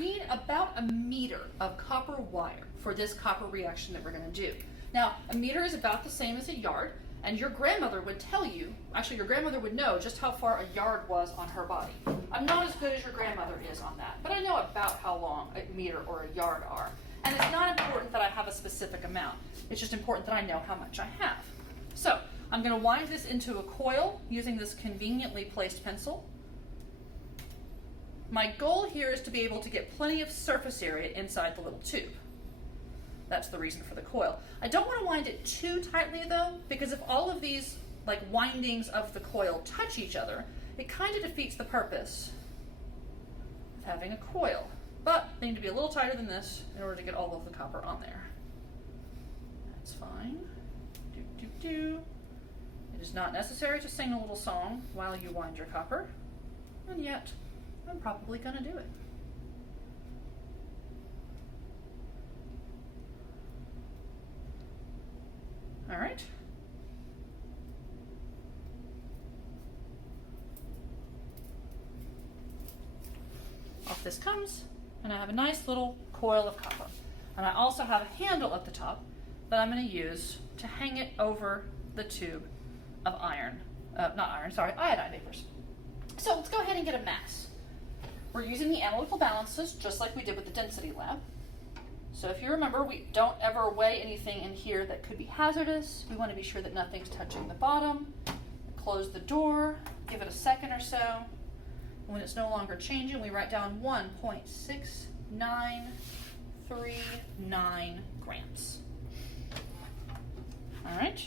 need about a meter of copper wire for this copper reaction that we're going to do. Now, a meter is about the same as a yard, and your grandmother would tell you, actually your grandmother would know just how far a yard was on her body. I'm not as good as your grandmother is on that, but I know about how long a meter or a yard are. And it's not important that I have a specific amount. It's just important that I know how much I have. So, I'm going to wind this into a coil using this conveniently placed pencil. My goal here is to be able to get plenty of surface area inside the little tube. That's the reason for the coil. I don't want to wind it too tightly though, because if all of these windings of the coil touch each other, it kind of defeats the purpose of having a coil. But they need to be a little tighter than this in order to get all of the copper on there. That's fine. It is not necessary to sing a little song while you wind your copper, and yet I'm probably going to do it. All right. Off this comes, and I have a nice little coil of copper. And I also have a handle at the top that I'm going to use to hang it over the tube of iodine vapors. So let's go ahead and get a mass. We're using the analytical balances just like we did with the density lab. So if you remember, we don't ever weigh anything in here that could be hazardous. We want to be sure that nothing's touching the bottom. Close the door, give it a second or so. When it's no longer changing, we write down 1.6939 grams. All right,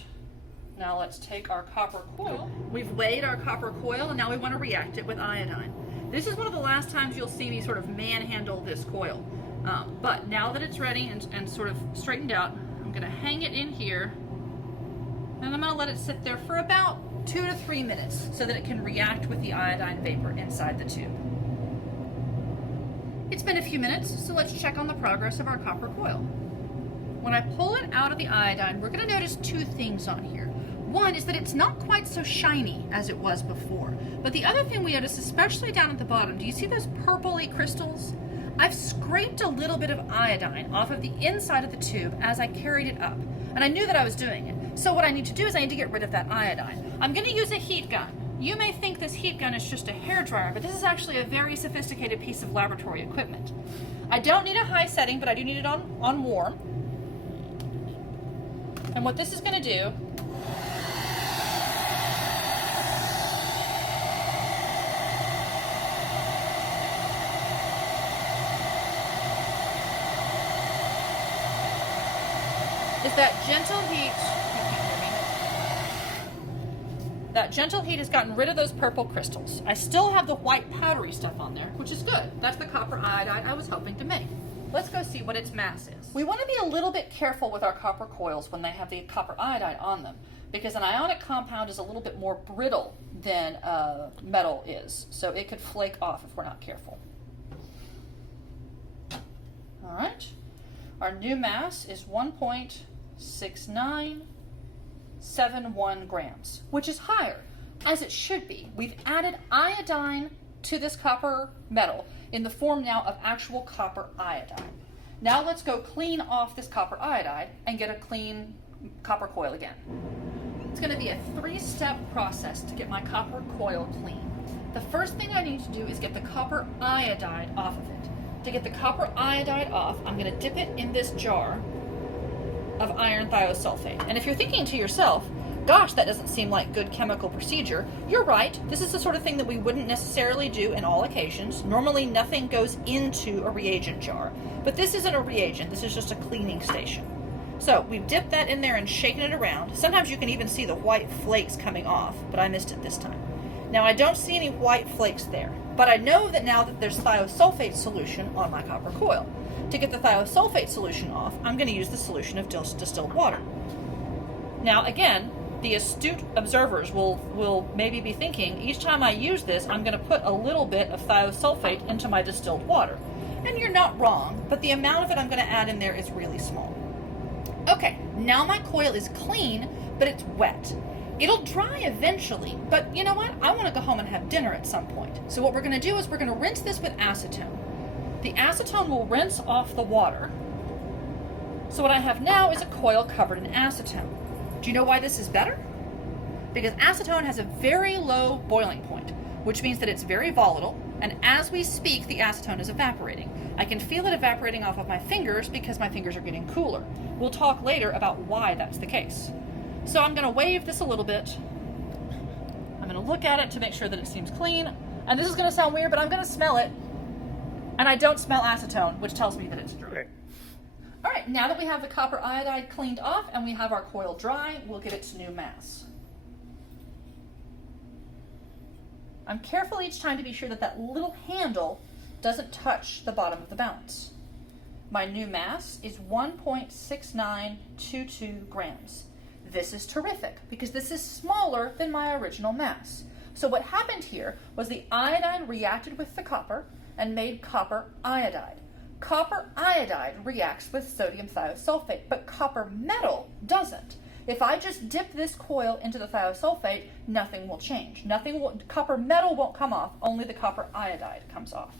now let's take our copper coil. We've weighed our copper coil, and now we want to react it with iodine. This is one of the last times you'll see me sort of manhandle this coil. But now that it's ready and sort of straightened out, I'm going to hang it in here, and I'm going to let it sit there for about 2 to 3 minutes so that it can react with the iodine vapor inside the tube. It's been a few minutes, so let's check on the progress of our copper coil. When I pull it out of the iodine, we're going to notice 2 things on here. One is that it's not quite so shiny as it was before. But the other thing we notice, especially down at the bottom, do you see those purpley crystals? I've scraped a little bit of iodine off of the inside of the tube as I carried it up. And I knew that I was doing it. So what I need to do is I need to get rid of that iodine. I'm going to use a heat gun. You may think this heat gun is just a hairdryer, but this is actually a very sophisticated piece of laboratory equipment. I don't need a high setting, but I do need it on warm. And what this is going to do is that gentle heat. That gentle heat has gotten rid of those purple crystals. I still have the white powdery stuff on there, which is good. That's the copper iodide I was hoping to make. Let's go see what its mass is. We want to be a little bit careful with our copper coils when they have the copper iodide on them, because an ionic compound is a little bit more brittle than metal is, so it could flake off if we're not careful. All right, our new mass is 1.6971 grams, which is higher, as it should be. We've added iodine to this copper metal in the form now of actual copper iodide. Now let's go clean off this copper iodide and get a clean copper coil again. It's going to be a 3-step process to get my copper coil clean. The first thing I need to do is get the copper iodide off of it. To get the copper iodide off, I'm going to dip it in this jar of iron thiosulfate. And if you're thinking to yourself, gosh, that doesn't seem like good chemical procedure, you're right. This is the sort of thing that we wouldn't necessarily do in all occasions. Normally nothing goes into a reagent jar, but this isn't a reagent, this is just a cleaning station. So we've dipped that in there and shaken it around. Sometimes you can even see the white flakes coming off, but I missed it this time. Now I don't see any white flakes there, but I know that now that there's thiosulfate solution on my copper coil. To get the thiosulfate solution off, I'm going to use the solution of distilled water. Now again, the astute observers will maybe be thinking, each time I use this, I'm going to put a little bit of thiosulfate into my distilled water. And you're not wrong, but the amount of it I'm going to add in there is really small. Okay, now my coil is clean, but it's wet. It'll dry eventually, but you know what? I want to go home and have dinner at some point. So what we're going to do is we're going to rinse this with acetone. the acetone will rinse off the water. So what I have now is a coil covered in acetone. Do you know why this is better? Because acetone has a very low boiling point, which means that it's very volatile, and as we speak, the acetone is evaporating. I can feel it evaporating off of my fingers because my fingers are getting cooler. We'll talk later about why that's the case. So I'm going to wave this a little bit. I'm going to look at it to make sure that it seems clean. And this is going to sound weird, but I'm going to smell it. And I don't smell acetone, which tells me that it's dry. All right, now that we have the copper iodide cleaned off and we have our coil dry, we'll give its new mass. I'm careful each time to be sure that that little handle doesn't touch the bottom of the balance. My new mass is 1.6922 grams. This is terrific because this is smaller than my original mass. So what happened here was the iodine reacted with the copper and made copper iodide. Copper iodide reacts with sodium thiosulfate, but copper metal doesn't. If I just dip this coil into the thiosulfate, nothing will change. Copper metal won't come off, only the copper iodide comes off.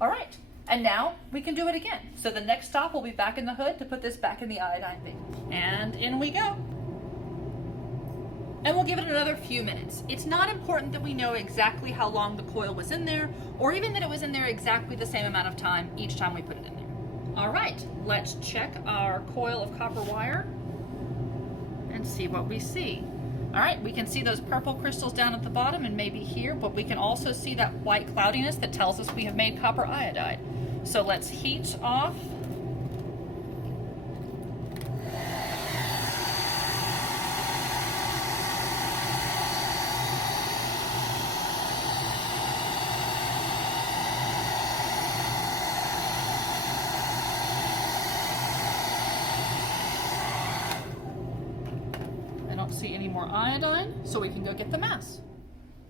All right, and now we can do it again. So the next stop will be back in the hood to put this back in the iodine bin. And in we go. And we'll give it another few minutes. It's not important that we know exactly how long the coil was in there, or even that it was in there exactly the same amount of time each time we put it in there. All right, let's check our coil of copper wire and see what we see. All right, we can see those purple crystals down at the bottom and maybe here, but we can also see that white cloudiness that tells us we have made copper iodide. So let's heat off. See any more iodine, so we can go get the mass.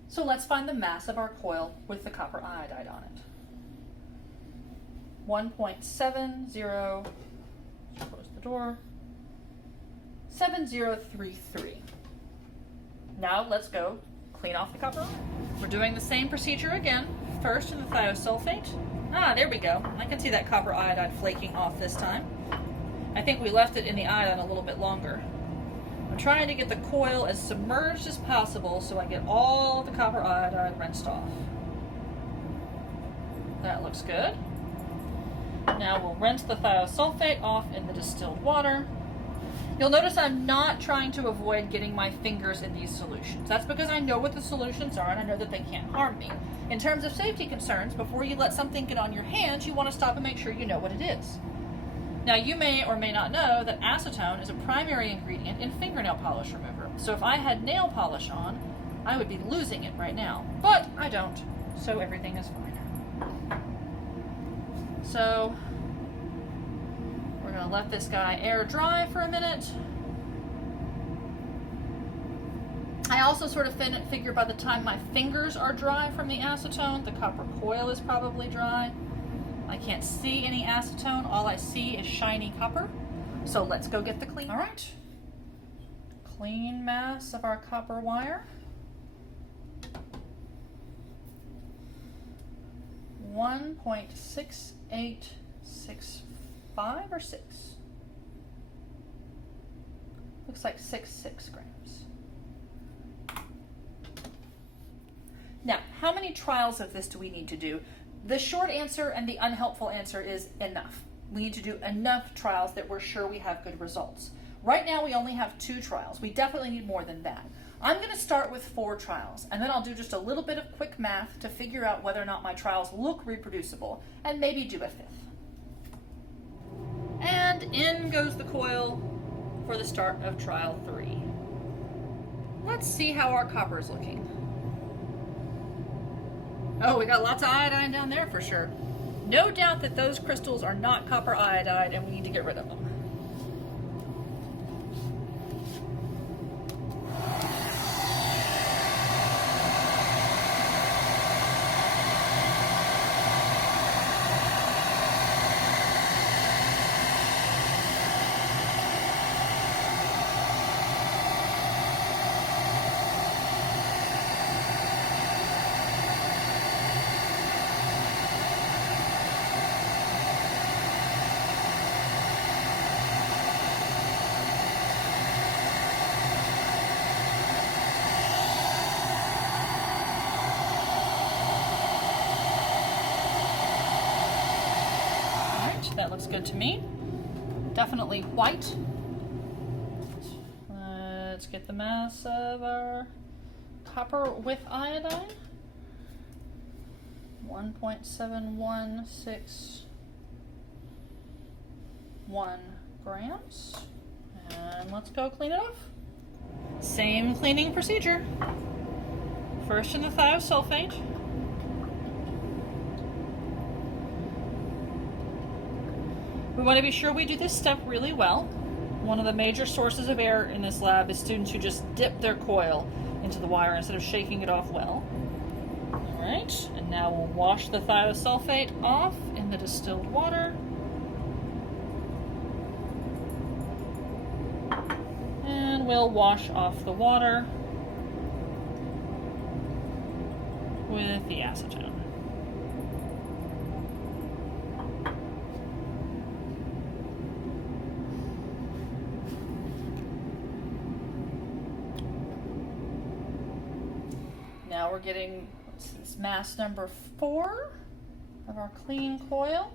So let's find the mass of our coil with the copper iodide on it. 1.70, close the door, 7033. Now let's go clean off the copper iodide. We're doing the same procedure again. First in the thiosulfate. There we go. I can see that copper iodide flaking off this time. I think we left it in the iodine a little bit longer. I'm trying to get the coil as submerged as possible so I get all the copper iodide rinsed off. That looks good. Now we'll rinse the thiosulfate off in the distilled water. You'll notice I'm not trying to avoid getting my fingers in these solutions. That's because I know what the solutions are and I know that they can't harm me. In terms of safety concerns, before you let something get on your hands, you want to stop and make sure you know what it is. Now you may or may not know that acetone is a primary ingredient in fingernail polish remover. So if I had nail polish on, I would be losing it right now. But I don't, so everything is fine. So we're going to let this guy air dry for a minute. I also sort of figure by the time my fingers are dry from the acetone, the copper coil is probably dry. I can't see any acetone. All I see is shiny copper. So let's go get the clean. All right. Clean mass of our copper wire. 1.6865 or 6. Looks like 6 grams. Now, how many trials of this do we need to do? The short answer and the unhelpful answer is enough. We need to do enough trials that we're sure we have good results. Right now we only have 2 trials. We definitely need more than that. I'm going to start with 4 trials, and then I'll do just a little bit of quick math to figure out whether or not my trials look reproducible, and maybe do a 5th. And in goes the coil for the start of trial 3. Let's see how our copper is looking. Oh, we got lots of iodine down there for sure. No doubt that those crystals are not copper iodide and we need to get rid of them. that looks good to me. Definitely white. Let's get the mass of our copper with iodine. 1.7161 grams. And let's go clean it off. Same cleaning procedure. First in the thiosulfate. We want to be sure we do this step really well. One of the major sources of error in this lab is students who just dip their coil into the wire instead of shaking it off well. All right, and now we'll wash the thiosulfate off in the distilled water. And we'll wash off the water with the acetone. Now we're getting this mass number 4 of our clean coil.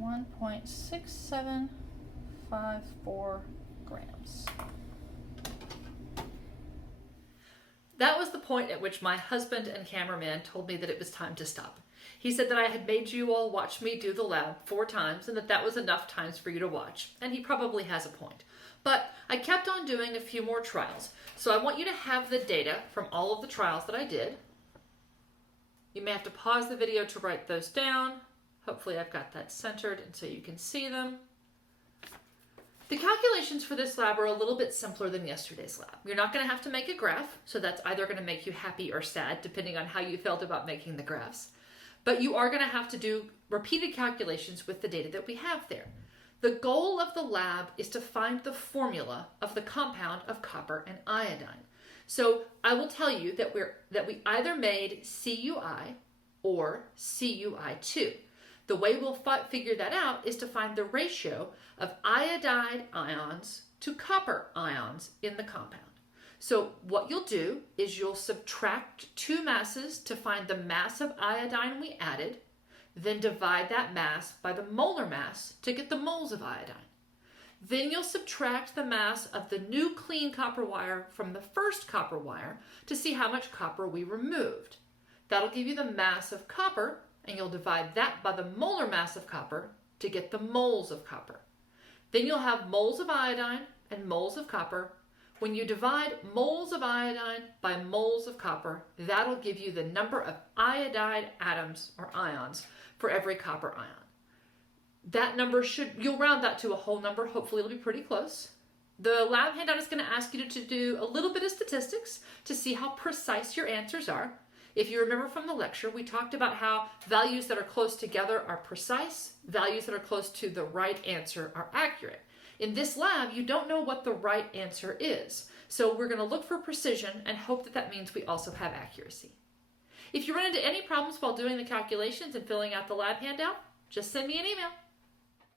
1.6754 grams. That was the point at which my husband and cameraman told me that it was time to stop. He said that I had made you all watch me do the lab 4 times and that was enough times for you to watch, and he probably has a point. But I kept on doing a few more trials, so I want you to have the data from all of the trials that I did. You may have to pause the video to write those down. Hopefully I've got that centered and so you can see them. The calculations for this lab are a little bit simpler than yesterday's lab. You're not going to have to make a graph, so that's either going to make you happy or sad, depending on how you felt about making the graphs. But you are going to have to do repeated calculations with the data that we have there. The goal of the lab is to find the formula of the compound of copper and iodine. So I will tell you that we either made CuI or CuI2. The way we'll figure that out is to find the ratio of iodide ions to copper ions in the compound. So what you'll do is you'll subtract 2 masses to find the mass of iodine we added, then divide that mass by the molar mass to get the moles of iodine. Then you'll subtract the mass of the new clean copper wire from the first copper wire to see how much copper we removed. That'll give you the mass of copper, and you'll divide that by the molar mass of copper to get the moles of copper. Then you'll have moles of iodine and moles of copper. When you divide moles of iodine by moles of copper, that'll give you the number of iodide atoms or ions for every copper ion. That number you'll round that to a whole number. Hopefully it'll be pretty close. The lab handout is going to ask you to do a little bit of statistics to see how precise your answers are. If you remember from the lecture, we talked about how values that are close together are precise, values that are close to the right answer are accurate. In this lab, you don't know what the right answer is. So we're going to look for precision and hope that that means we also have accuracy. If you run into any problems while doing the calculations and filling out the lab handout, just send me an email.